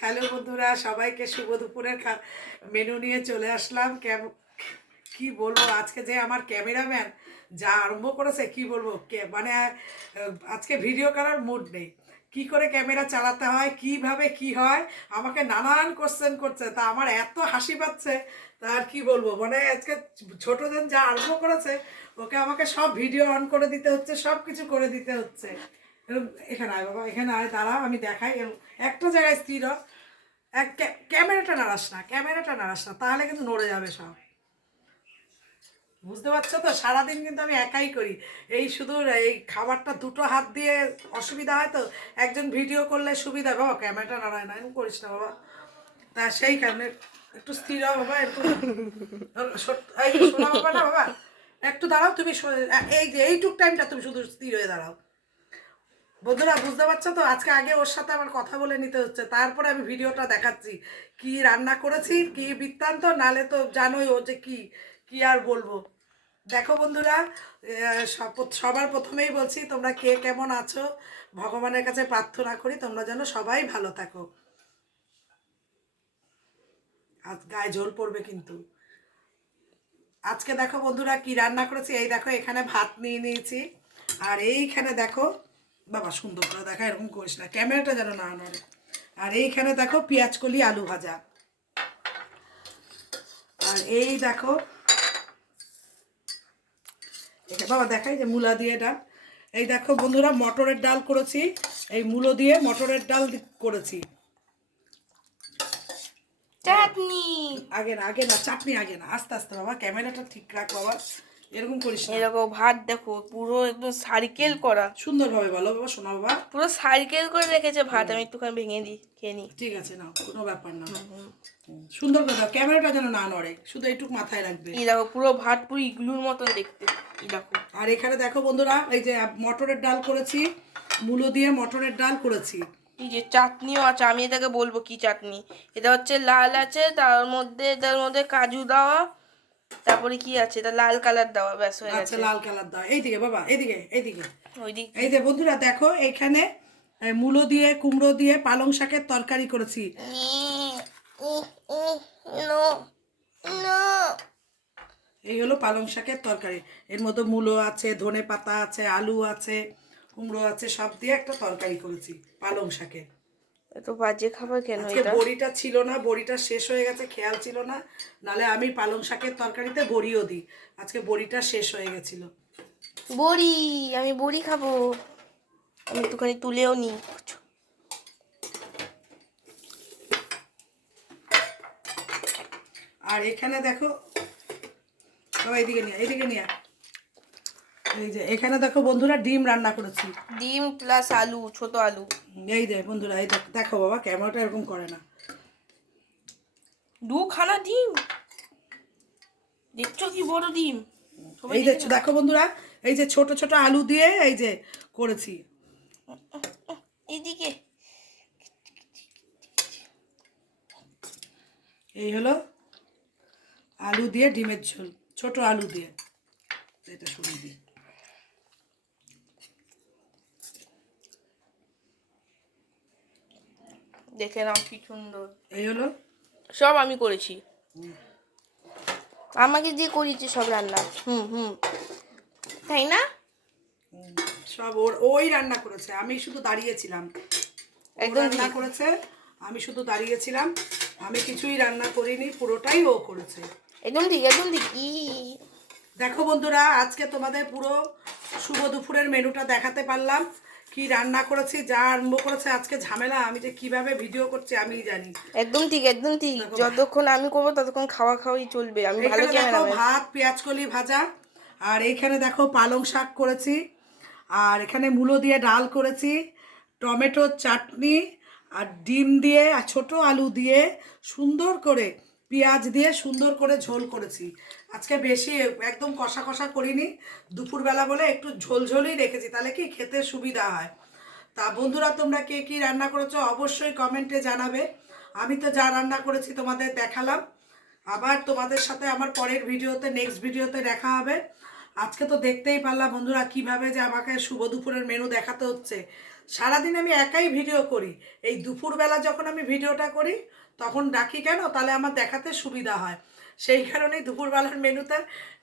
Hello বন্ধুরা, সবাইকে শুভ দুপুরের মেনু নিয়ে চলে আসলাম। কি বলবো, আজকে যে আমার ক্যামেরাম্যান যা আরম্ভ করেছে কি বলবো, মানে আজকে ভিডিও করার মুড নেই। কি করে ক্যামেরা চালাতে হয়, কিভাবে কি হয়, আমাকে নানান কোশ্চেন করছে। তা আমার এত হাসি পাচ্ছে, তা আর কি বলবো। মানে আজকে ছোটদের যা আরম্ভ করেছে, ওকে আমাকে সব ভিডিও অন করে দিতে হচ্ছে, সব কিছু করে দিতে হচ্ছে। এখানে আয় বাবা, এখানে আয়, দাঁড়াও আমি দেখাই। একটা জায়গায় স্থির হ। ক্যামেরাটা নাড়াস না, ক্যামেরাটা নাড়াস না, তাহলে কিন্তু নড়ে যাবে সব। বুঝতে পারছো তো, সারাদিন কিন্তু আমি একাই করি। এই শুধু এই খাবারটা দুটো হাত দিয়ে অসুবিধা হয় তো, একজন ভিডিও করলে সুবিধা। বাবা ক্যামেরাটা নাড়ায় না, এরকম করিস না বাবা। তা সেই কারণে একটু স্থির হও বাবা, একটু এই যে শোনা বাবা, না বাবা একটু দাঁড়াও তুমি। এই যে এইটুক টাইমটা তুমি শুধু স্থির হয়ে দাঁড়াও। বন্ধুরা বুঝতে পারছো তো, আজকে আগে ওর সাথে আমার কথা বলে নিতে হচ্ছে, তারপরে আমি ভিডিওটা দেখাচ্ছি কি রান্না করেছি, কি বৃত্তান্ত। নালে তো জানোই ও যে কি কি আর বলবো। দেখো বন্ধুরা, সবার প্রথমেই বলছি তোমরা কে কেমন আছো, ভগবানের কাছে প্রার্থনা করি তোমরা যেন সবাই ভালো থাকো। আজ গায়ে জল পড়বে কিন্তু। আজকে দেখো বন্ধুরা কি রান্না করেছি। এই দেখো এখানে ভাত নিয়ে নিয়েছি, আর এইখানে দেখো বাবা, সুন্দর করে দেখা, এরকম করিস না, ক্যামেরাটা যেন না নড়ে। আর এইখানে দেখো পেঁয়াজ কলি আলু ভাজা। আর এই দেখো বাবা দেখাই যে মূলা দিয়ে ডাল। এই দেখো বন্ধুরা মটরের ডাল করেছি, এই মূলো দিয়ে মটরের ডাল করেছি। চাটনি আগে না, আগে না, চাটনি আগে না, আস্তে আস্তে বাবা, ক্যামেরাটা ঠিক রাখ বাবা, এরকম করিস না। এরকম ভাত দেখো পুরো একদম সার্কেল করা, সুন্দরভাবে বলো বাবা, শোনা বাবা। পুরো সার্কেল করে রেখেছে ভাত। আমি একটুখানি ভেঙে দিই, খেয়ে নিই। ঠিক আছে, নাও, কোনো ব্যাপার না। সুন্দর করে দাও, ক্যামেরাটা যেন না নড়ে, শুধু এইটুকু মাথায় রাখবে। এই দেখো পুরো ভাত পুরো ইগলুর মতন দেখতে। এই দেখো। আর এখানে দেখো বন্ধুরা, এই যে মটরের ডাল করেছি, মূলো দিয়ে মটরের ডাল করেছি। এই যে চাটনিও আছে, আমি এটাকে বলবো কি চাটনি। এটা হচ্ছে লাল আছে, এটার মধ্যে কাজু দেওয়া, তারপরে কি আছে, এটা লাল কালার দেওয়া, ব্যাস হয়ে আচ্ছা, গেছে। লাল কালার দাও। এইদিকে বাবা, এইদিকে এইদিকে। ওইদিক এই যে বন্ধুরা দেখো, এখানে মূলো দিয়ে কুমড়ো দিয়ে পালং শাকের তরকারি করেছি। এই হলো পালং শাকের তরকারি। এর মধ্যে মূলো আছে, ধনে পাতা আছে, আলু আছে, কুমড়ো আছে, সব দিয়ে একটা তরকারি করেছি পালং শাকের। এত বাজে খাবার কেন আজকে এটা? বড়িটা ছিল না, বড়িটা শেষ হয়ে গেছে, খেয়াল ছিল না। নালে আমি পালং শাকের তরকারিতে বড়িও দিই। আজকে বড়িটা শেষ হয়ে গেছিল। বড়ি, আমি বড়ি খাবো। আমি একটুখানি তুলেও নিই। আর এখানে দেখো বাবা, এইদিকে নিয়ে, এইদিকে নিয়ে। এই যে এখানে দেখো বন্ধুরা, ডিম রান্না করেছি। ডিম প্লাস আলু, ছোট আলু। এই যে বন্ধুরা, এই দেখো বাবা, ক্যামেরাটা এরকম করে না। দুখানা ডিম, দেখছো কি বড় ডিম? এই যে দেখো বন্ধুরা, এই যে ছোট ছোট আলু দিয়ে এই যে করেছি। এদিকে এই হলো আলু দিয়ে ডিমের ঝোল, ছোট আলু দিয়ে। এটা শুনে দিই। দেখে নাও কি সুন্দর। এই হলো। সব আমি করেছি, আমাকে দিয়ে করিয়েছি সব রান্না। তাই না? সব ওই রান্না করেছে, আমি শুধু দাঁড়িয়েছিলাম। একদম রান্না করেছে, আমি শুধু দাঁড়িয়েছিলাম। আমি কিছুই রান্না করিনি, পুরোটাই ও করেছে। একদম ঠিক, একদম ঠিক। দেখো বন্ধুরা, আজকে তোমাদের পুরো শুভ দুপুরের মেনুটা দেখাতে পারলাম। কি রান্না করেছি, যা আরম্ভ করেছে আজকে ঝামেলা। আমি যে কিভাবে ভিডিও করছি আমিই জানি। একদম ঠিক, একদম ঠিক। যতক্ষণ আমি করবো ততক্ষণ খাওয়া খাওয়াই চলবে। আমি ভালো এখানে দেখো ক্যামেরাম্যান। ভাত, পেঁয়াজ কলি ভাজা। আর এইখানে দেখো পালং শাক করেছি। আর এখানে মূলো দিয়ে ডাল করেছি, টমেটোর চাটনি, আর ডিম দিয়ে আর ছোট আলু দিয়ে সুন্দর করে পেঁয়াজ দিয়ে সুন্দর করে ঝোল করেছি। আজকে বেশি একদম কষা কষা করিনি, দুপুরবেলা বলে একটু ঝোল ঝোলই রেখেছি, তাহলে কি খেতে সুবিধা হয়। তা বন্ধুরা, তোমরা কে কী রান্না করেছো অবশ্যই কমেন্টে জানাবে। আমি তো যা রান্না করেছি তোমাদের দেখালাম। আবার তোমাদের সাথে আমার পরের ভিডিওতে, নেক্সট ভিডিওতে দেখা হবে। আজকে তো দেখতেই পারলাম বন্ধুরা, কিভাবে যে আমাকে শুভ দুপুরের মেনু দেখাতে হচ্ছে। সারাদিন আমি একাই ভিডিও করি, এই দুপুরবেলা যখন আমি ভিডিওটা করি তখন ডাকি কেন, তাহলে আমার দেখাতে সুবিধা হয়, সেই কারণেই দুপুরবেলার মেনুতে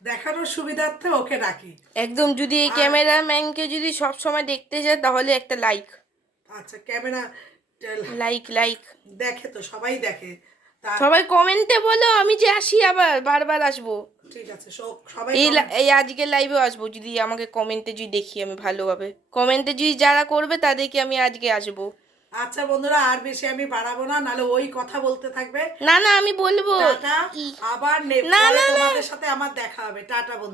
দেখানোর সুবিধার্থে ওকে ডাকি। একদম, যদি এই ক্যামেরাম্যানকে যদি সব সময় দেখতে যায় তাহলে একটা লাইক। আচ্ছা, ক্যামেরা লাইক দেখে তো, সবাই দেখে। তা সবাই কমেন্টে বলো, আমি যে আসি আবার বারবার আসবো। ঠিক আছে, সবাই এই আজকে লাইভে আসবো, যদি আমাকে কমেন্টে যদি দেখি আমি ভালোভাবে, কমেন্টে যদি যারা করবে তাদেরকে আমি আজকে আসবো। আচ্ছা বন্ধুরা, আর বেশি আমি বাড়াবো না, নাহলে ওই কথা বলতে থাকবে। না না, আমি বলবো। টাটা, আবার না, পরে না, না। তোমাদের সাথে আমার দেখা হবে। টাটা বন্ধু।